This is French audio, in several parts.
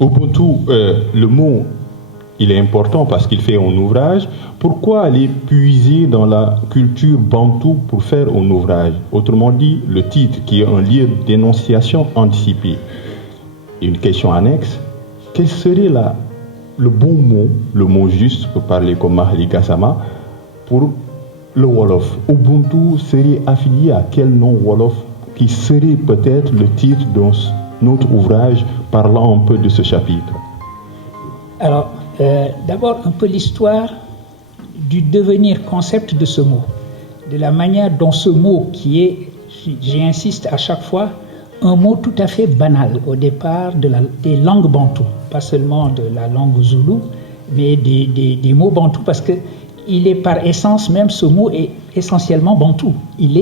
Ubuntu, le mot, il est important parce qu'il fait un ouvrage. Pourquoi aller puiser dans la culture bantou pour faire un ouvrage? Autrement dit, le titre qui est un lieu d'énonciation anticipée. Une question annexe, quel serait le bon mot, le mot juste pour parler comme Mahali Gassama, pour le Wolof? Ubuntu serait affilié à quel nom Wolof qui serait peut-être le titre de notre ouvrage parlant un peu de ce chapitre? Alors, d'abord un peu l'histoire du devenir concept de ce mot, de la manière dont ce mot qui est, j'insiste à chaque fois, un mot tout à fait banal au départ des langues bantoues, pas seulement de la langue zoulou, mais des mots bantous, parce que il est par essence même, ce mot est essentiellement bantou. Il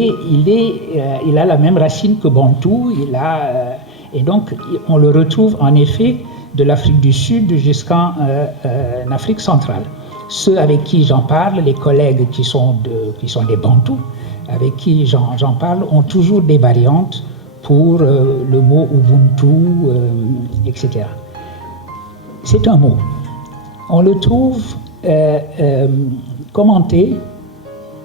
a la même racine que bantou, et donc on le retrouve en effet de l'Afrique du Sud jusqu'en Afrique centrale. Ceux avec qui j'en parle, les collègues qui sont des bantous, avec qui j'en parle, ont toujours des variantes pour le mot Ubuntu, etc. C'est un mot. On le trouve commenté,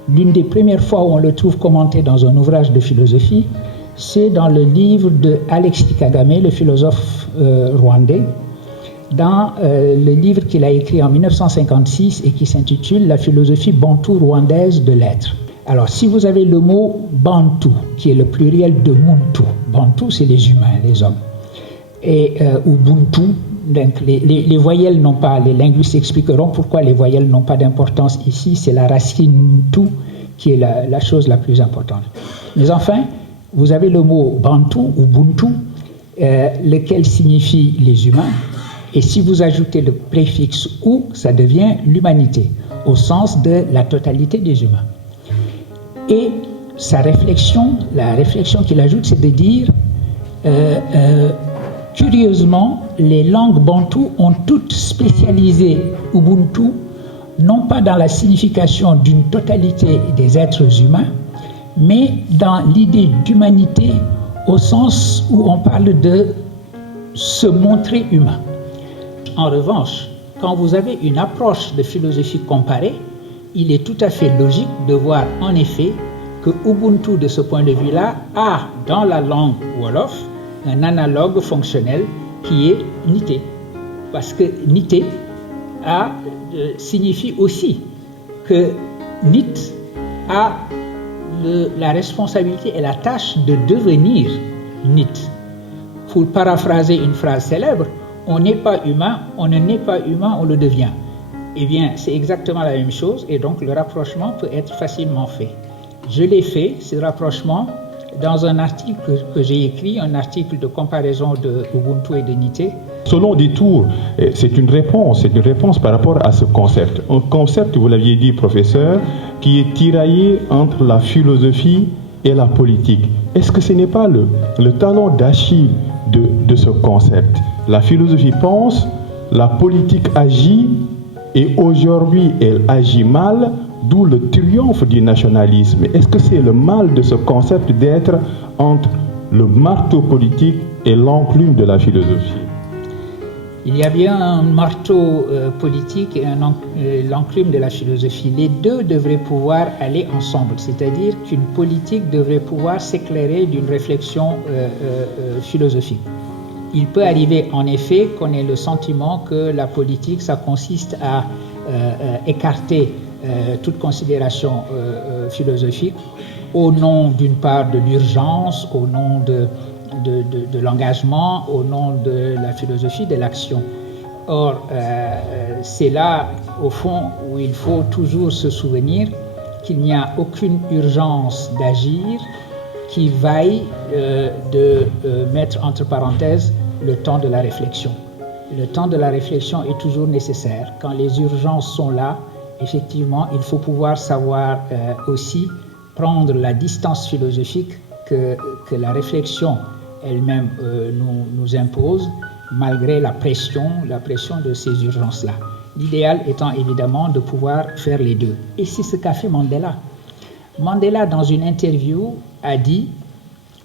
l'une des premières fois où on le trouve commenté dans un ouvrage de philosophie, c'est dans le livre de Alexis Kagame, le philosophe rwandais, dans le livre qu'il a écrit en 1956 et qui s'intitule « La philosophie bantou rwandaise de l'être ». Alors, si vous avez le mot bantou, qui est le pluriel de muntu, bantou c'est les humains, les hommes, et ubuntu, donc les voyelles n'ont pas, les linguistes expliqueront pourquoi les voyelles n'ont pas d'importance ici, c'est la racine tout qui est la chose la plus importante. Mais enfin, vous avez le mot bantou, ubuntu, lequel signifie les humains, et si vous ajoutez le préfixe ou, ça devient l'humanité, au sens de la totalité des humains. Et sa réflexion, la réflexion qu'il ajoute, c'est de dire, curieusement, les langues bantoues ont toutes spécialisé Ubuntu, non pas dans la signification d'une totalité des êtres humains, mais dans l'idée d'humanité au sens où on parle de se montrer humain. En revanche, quand vous avez une approche de philosophie comparée, il est tout à fait logique de voir en effet que Ubuntu, de ce point de vue-là, a dans la langue Wolof un analogue fonctionnel qui est Nité. Parce que Nité signifie aussi que Nit a la responsabilité et la tâche de devenir Nit. Pour paraphraser une phrase célèbre, on n'est pas humain, on ne naît pas humain, on le devient. Eh bien, c'est exactement la même chose et donc le rapprochement peut être facilement fait. Je l'ai fait, ce rapprochement, dans un article que j'ai écrit, un article de comparaison de Ubuntu et de Nité. Selon Détour, c'est une réponse par rapport à ce concept. Un concept, vous l'aviez dit, professeur, qui est tiraillé entre la philosophie et la politique. Est-ce que ce n'est pas le talon d'Achille de ce concept? La philosophie pense, la politique agit, et aujourd'hui elle agit mal, d'où le triomphe du nationalisme. Est-ce que c'est le mal de ce concept d'être entre le marteau politique et l'enclume de la philosophie? Il y a bien un marteau politique et l'enclume de la philosophie. Les deux devraient pouvoir aller ensemble, c'est-à-dire qu'une politique devrait pouvoir s'éclairer d'une réflexion philosophique. Il peut arriver en effet qu'on ait le sentiment que la politique, ça consiste à écarter toute considération philosophique au nom d'une part de l'urgence, au nom de l'engagement, au nom de la philosophie de l'action. Or, c'est là, au fond, où il faut toujours se souvenir qu'il n'y a aucune urgence d'agir qui vaille de mettre entre parenthèses le temps de la réflexion. Le temps de la réflexion est toujours nécessaire. Quand les urgences sont là, effectivement, il faut pouvoir savoir aussi prendre la distance philosophique que la réflexion elle-même nous impose, malgré la pression de ces urgences-là. L'idéal étant évidemment de pouvoir faire les deux. Et c'est ce qu'a fait Mandela. Mandela, dans une interview, a dit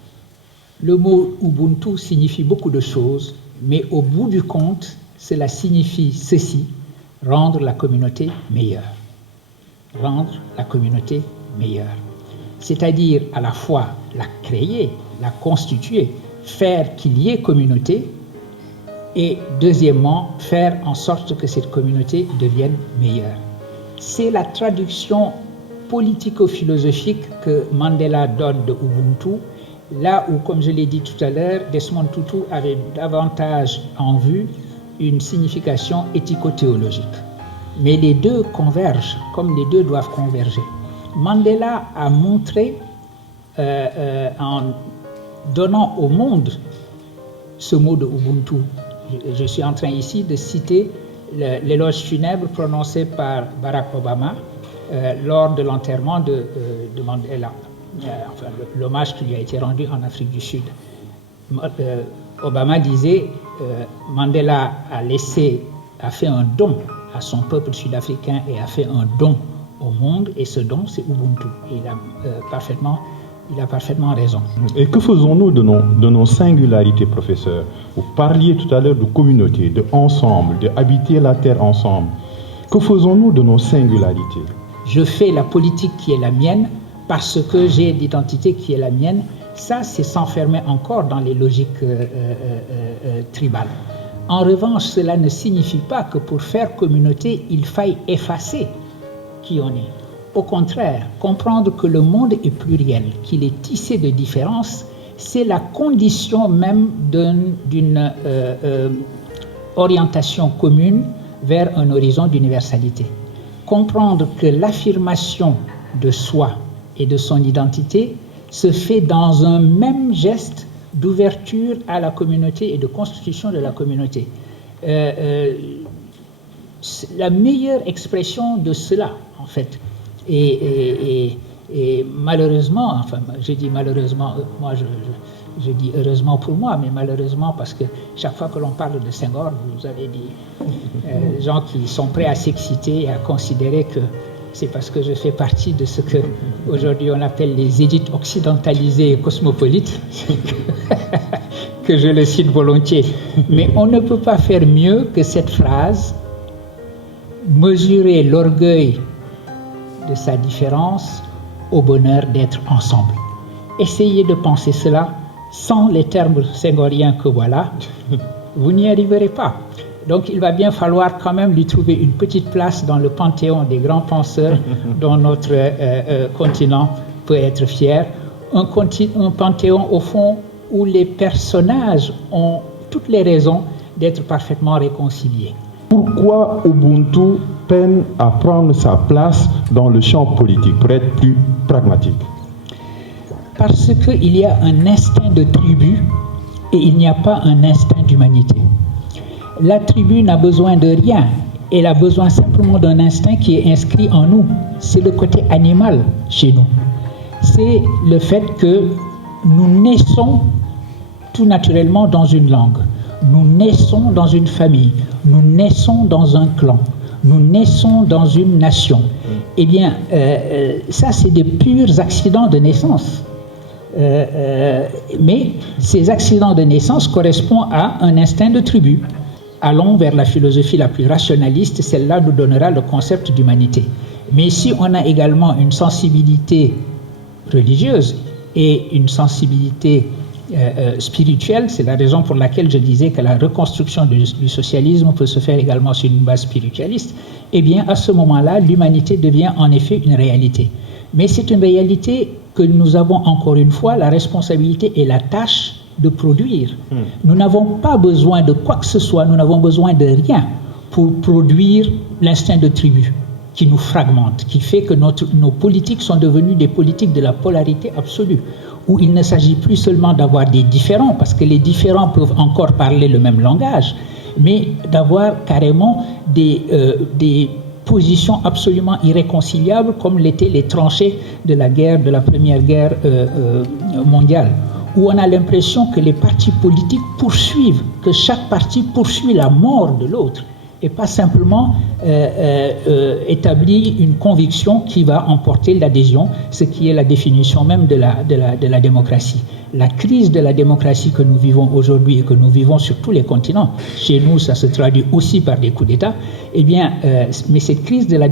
« Le mot Ubuntu signifie beaucoup de choses, Mais au bout du compte, cela signifie ceci, rendre la communauté meilleure. Rendre la communauté meilleure. C'est-à-dire à la fois la créer, la constituer, faire qu'il y ait communauté, et deuxièmement, faire en sorte que cette communauté devienne meilleure. C'est la traduction politico-philosophique que Mandela donne de Ubuntu, là où, comme je l'ai dit tout à l'heure, Desmond Tutu avait davantage en vue une signification éthico-théologique. Mais les deux convergent, comme les deux doivent converger. Mandela a montré, en donnant au monde ce mot de Ubuntu, je suis en train ici de citer l'éloge funèbre prononcé par Barack Obama lors de l'enterrement de Mandela, enfin l'hommage qui lui a été rendu en Afrique du Sud. Obama disait Mandela a fait un don à son peuple sud-africain et a fait un don au monde, et ce don c'est Ubuntu. Et il a parfaitement raison. Et que faisons-nous de nos singularités, professeur? Vous parliez tout à l'heure de communauté, de ensemble, de habiter la terre ensemble. Que faisons-nous de nos singularités? Je fais la politique qui est la mienne parce que j'ai l'identité qui est la mienne. Ça, c'est s'enfermer encore dans les logiques tribales. En revanche, cela ne signifie pas que pour faire communauté, il faille effacer qui on est. Au contraire, comprendre que le monde est pluriel, qu'il est tissé de différences, c'est la condition même d'une orientation commune vers un horizon d'universalité. Comprendre que l'affirmation de soi et de son identité se fait dans un même geste d'ouverture à la communauté et de constitution de la communauté. La meilleure expression de cela, en fait, et malheureusement, enfin je dis malheureusement, moi je dis heureusement pour moi, mais malheureusement parce que chaque fois que l'on parle de Senghor, vous avez des gens qui sont prêts à s'exciter et à considérer que c'est parce que je fais partie de ce que aujourd'hui on appelle les élites occidentalisées et cosmopolites que je le cite volontiers. Mais on ne peut pas faire mieux que cette phrase: mesurer l'orgueil de sa différence au bonheur d'être ensemble. Essayez de penser cela sans les termes senghoriens que voilà, vous n'y arriverez pas. Donc il va bien falloir quand même lui trouver une petite place dans le panthéon des grands penseurs dont notre continent peut être fier. Un panthéon au fond où les personnages ont toutes les raisons d'être parfaitement réconciliés. Pourquoi Ubuntu peine à prendre sa place dans le champ politique, pour être plus pragmatique? Parce qu'il y a un instinct de tribu et il n'y a pas un instinct d'humanité. La tribu n'a besoin de rien, elle a besoin simplement d'un instinct qui est inscrit en nous. C'est le côté animal chez nous. C'est le fait que nous naissons tout naturellement dans une langue. Nous naissons dans une famille, nous naissons dans un clan, nous naissons dans une nation. Eh bien, ça c'est des purs accidents de naissance. Mais ces accidents de naissance correspondent à un instinct de tribu. Allons vers la philosophie la plus rationaliste, celle-là nous donnera le concept d'humanité. Mais si on a également une sensibilité religieuse et une sensibilité spirituelle, c'est la raison pour laquelle je disais que la reconstruction du socialisme peut se faire également sur une base spiritualiste, eh bien à ce moment-là, l'humanité devient en effet une réalité. Mais c'est une réalité que nous avons encore une fois la responsabilité et la tâche de produire. Nous n'avons pas besoin de quoi que ce soit, nous n'avons besoin de rien pour produire l'instinct de tribu qui nous fragmente, qui fait que nos politiques sont devenues des politiques de la polarité absolue, où il ne s'agit plus seulement d'avoir des différents, parce que les différents peuvent encore parler le même langage, mais d'avoir carrément des positions absolument irréconciliables, comme l'étaient les tranchées de la Première Guerre mondiale, où on a l'impression que les partis politiques poursuivent, que chaque parti poursuit la mort de l'autre. et pas simplement établir une conviction qui va emporter l'adhésion, ce qui est la définition même de la démocratie. La crise de la démocratie que nous vivons aujourd'hui et que nous vivons sur tous les continents, chez nous ça se traduit aussi par des coups d'État, eh bien, mais cette crise de la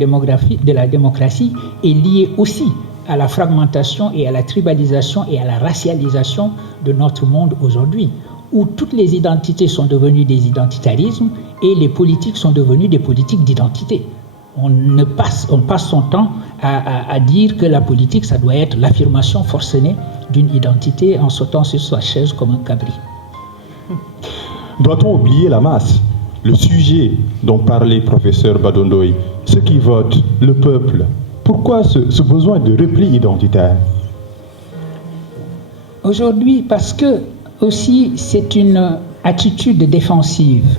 démocratie est liée aussi à la fragmentation et à la tribalisation et à la racialisation de notre monde aujourd'hui, où toutes les identités sont devenues des identitarismes et les politiques sont devenues des politiques d'identité. On passe son temps à dire que la politique, ça doit être l'affirmation forcenée d'une identité en sautant sur sa chaise comme un cabri. Doit-on oublier la masse? Le sujet dont parlait professeur Badondoy, ceux qui votent, le peuple. Pourquoi ce besoin de repli identitaire? Aujourd'hui, parce que aussi c'est une attitude défensive,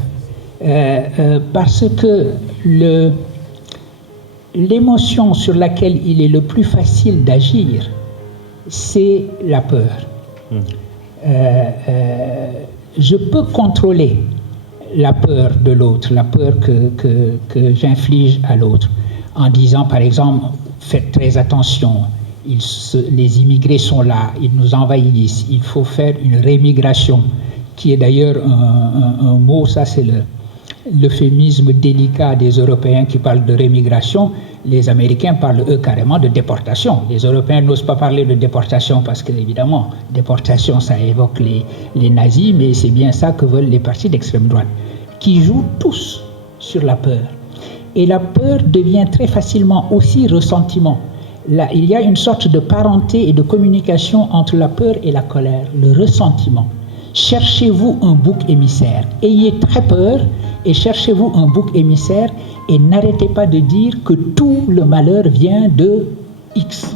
parce que l'émotion sur laquelle il est le plus facile d'agir, c'est la peur. Je peux contrôler la peur de l'autre, la peur que j'inflige à l'autre, en disant par exemple, faites très attention, les immigrés sont là, ils nous envahissent, il faut faire une rémigration, qui est d'ailleurs un mot, ça c'est l'euphémisme délicat des Européens qui parlent de rémigration. Les Américains parlent eux carrément de déportation. Les Européens n'osent pas parler de déportation parce que évidemment, déportation ça évoque les nazis, mais c'est bien ça que veulent les partis d'extrême droite, qui jouent tous sur la peur. Et la peur devient très facilement aussi ressentiment. Là, il y a une sorte de parenté et de communication entre la peur et la colère, le ressentiment. Cherchez-vous un bouc émissaire. Ayez très peur et cherchez-vous un bouc émissaire et n'arrêtez pas de dire que tout le malheur vient de X.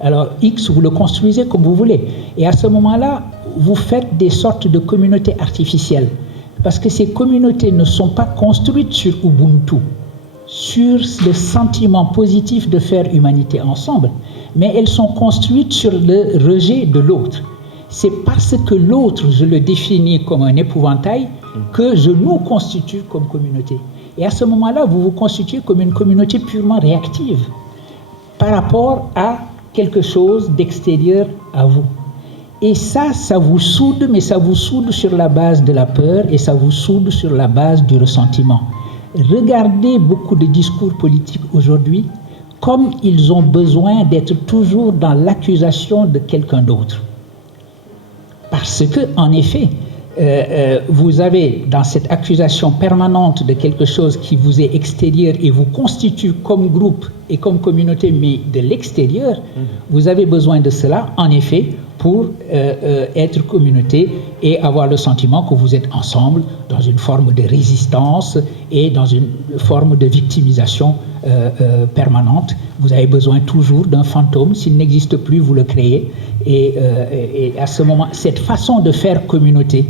Alors X, vous le construisez comme vous voulez. Et à ce moment-là, vous faites des sortes de communautés artificielles. Parce que ces communautés ne sont pas construites sur Ubuntu, sur le sentiment positif de faire humanité ensemble, mais elles sont construites sur le rejet de l'autre. C'est parce que l'autre, je le définis comme un épouvantail, que je nous constitue comme communauté. Et à ce moment-là, vous vous constituez comme une communauté purement réactive par rapport à quelque chose d'extérieur à vous. Et ça vous soude, mais ça vous soude sur la base de la peur et ça vous soude sur la base du ressentiment. Regardez beaucoup de discours politiques aujourd'hui comme ils ont besoin d'être toujours dans l'accusation de quelqu'un d'autre. Parce que, en effet, vous avez dans cette accusation permanente de quelque chose qui vous est extérieur et vous constitue comme groupe et comme communauté, mais de l'extérieur, vous avez besoin de cela, en effet, pour être communauté et avoir le sentiment que vous êtes ensemble dans une forme de résistance et dans une forme de victimisation permanente. Vous avez besoin toujours d'un fantôme. S'il n'existe plus, vous le créez. Et à ce moment, cette façon de faire communauté,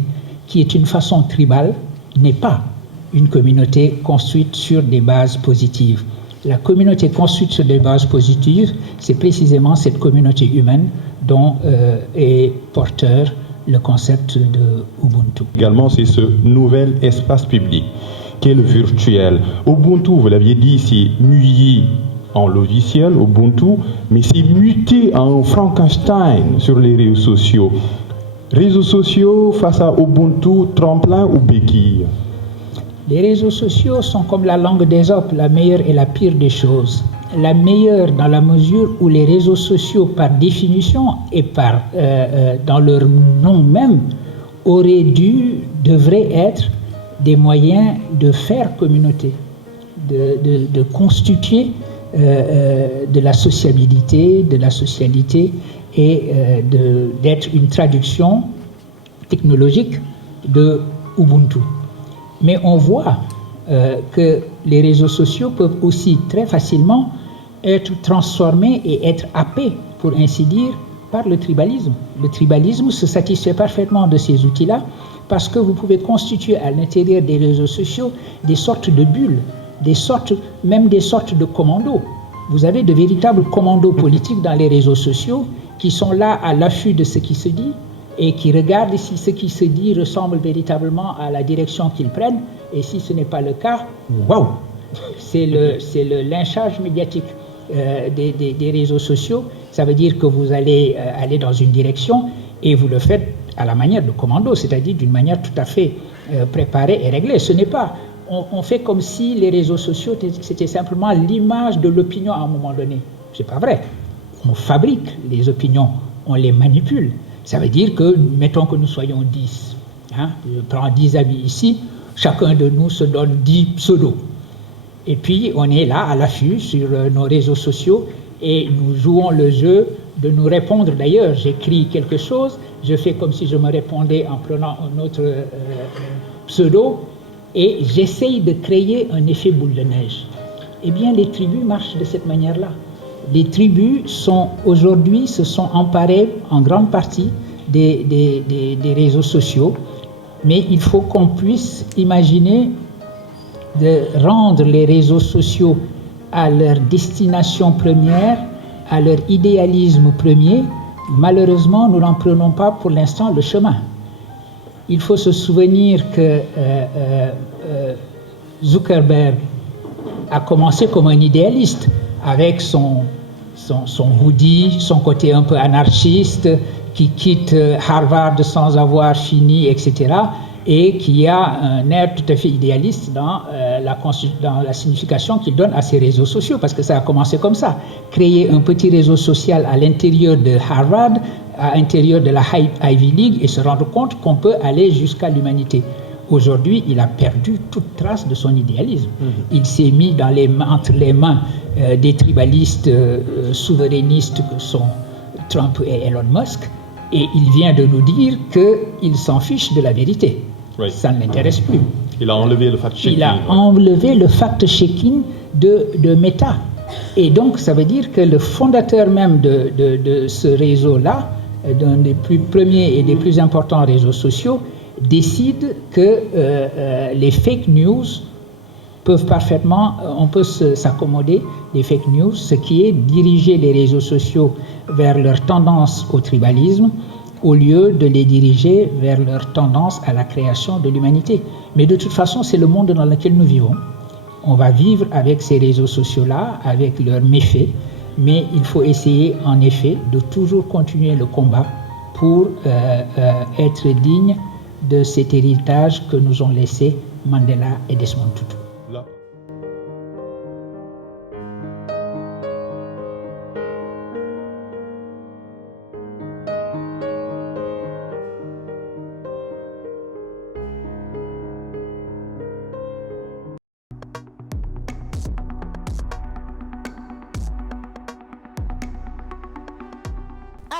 qui est une façon tribale, n'est pas une communauté construite sur des bases positives. La communauté construite sur des bases positives, c'est précisément cette communauté humaine dont est porteur le concept de Ubuntu. Également, c'est ce nouvel espace public qui est le virtuel. Ubuntu, vous l'aviez dit, c'est muillé en logiciel, Ubuntu, mais c'est muté en Frankenstein sur les réseaux sociaux. Réseaux sociaux face à Ubuntu, tremplin ou béquille? Les réseaux sociaux sont comme la langue d'Ésope, la meilleure et la pire des choses. La meilleure dans la mesure où les réseaux sociaux, par définition et dans leur nom même, devraient être des moyens de faire communauté, de constituer de la sociabilité, de la socialité et d'être une traduction technologique de Ubuntu. Mais on voit que les réseaux sociaux peuvent aussi très facilement être transformés et être happés, pour ainsi dire, par le tribalisme. Le tribalisme se satisfait parfaitement de ces outils-là parce que vous pouvez constituer à l'intérieur des réseaux sociaux des sortes de bulles, même des sortes de commandos. Vous avez de véritables commandos politiques dans les réseaux sociaux qui sont là à l'affût de ce qui se dit et qui regardent si ce qui se dit ressemble véritablement à la direction qu'ils prennent Et si ce n'est pas le cas, waouh, c'est le lynchage médiatique des réseaux sociaux. Ça veut dire que vous allez aller dans une direction et vous le faites à la manière de commando, c'est-à-dire d'une manière tout à fait préparée et réglée. Ce n'est pas... On fait comme si les réseaux sociaux, c'était simplement l'image de l'opinion à un moment donné. C'est pas vrai. On fabrique les opinions, on les manipule. Ça veut dire que, mettons que nous soyons 10. Hein, je prends 10 amis ici, chacun de nous se donne 10 pseudos. Et puis, on est là à l'affût sur nos réseaux sociaux et nous jouons le jeu de nous répondre. D'ailleurs, j'écris quelque chose, je fais comme si je me répondais en prenant un autre pseudo et j'essaye de créer un effet boule de neige. Eh bien, les tribus marchent de cette manière-là. Les tribus aujourd'hui se sont emparées en grande partie des réseaux sociaux, mais il faut qu'on puisse imaginer de rendre les réseaux sociaux à leur destination première, à leur idéalisme premier. Malheureusement, nous n'en prenons pas pour l'instant le chemin. Il faut se souvenir que Zuckerberg a commencé comme un idéaliste, avec son hoodie, son côté un peu anarchiste, qui quitte Harvard sans avoir fini, etc., et qui a un air tout à fait idéaliste dans la signification qu'il donne à ces réseaux sociaux, parce que ça a commencé comme ça. Créer un petit réseau social à l'intérieur de Harvard, à l'intérieur de la Ivy League, et se rendre compte qu'on peut aller jusqu'à l'humanité. Aujourd'hui, il a perdu toute trace de son idéalisme. Il s'est mis entre les mains des tribalistes souverainistes que sont Trump et Elon Musk, et il vient de nous dire qu'il s'en fiche de la vérité. Oui. Ça ne l'intéresse plus. Il a enlevé le fact-checking. Il a enlevé le fact-checking de Meta. Et donc, ça veut dire que le fondateur même de ce réseau-là, d'un des plus premiers et des plus importants réseaux sociaux, décide que les fake news peuvent parfaitement, on peut s'accommoder des fake news, ce qui est diriger les réseaux sociaux vers leur tendance au tribalisme, au lieu de les diriger vers leur tendance à la création de l'humanité. Mais de toute façon, c'est le monde dans lequel nous vivons. On va vivre avec ces réseaux sociaux-là, avec leurs méfaits, mais il faut essayer en effet de toujours continuer le combat pour être digne de cet héritage que nous ont laissé Mandela et Desmond Tutu. Là.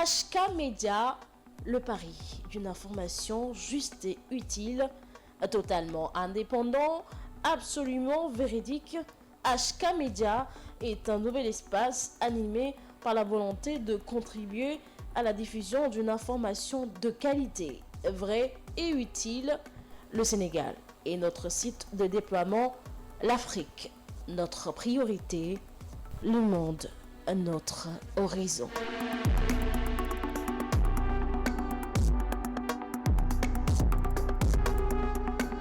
HK Média, le pari d'une information juste et utile, totalement indépendant, absolument véridique. HK Média est un nouvel espace animé par la volonté de contribuer à la diffusion d'une information de qualité, vraie et utile. Le Sénégal est notre site de déploiement, l'Afrique, notre priorité, le monde, notre horizon.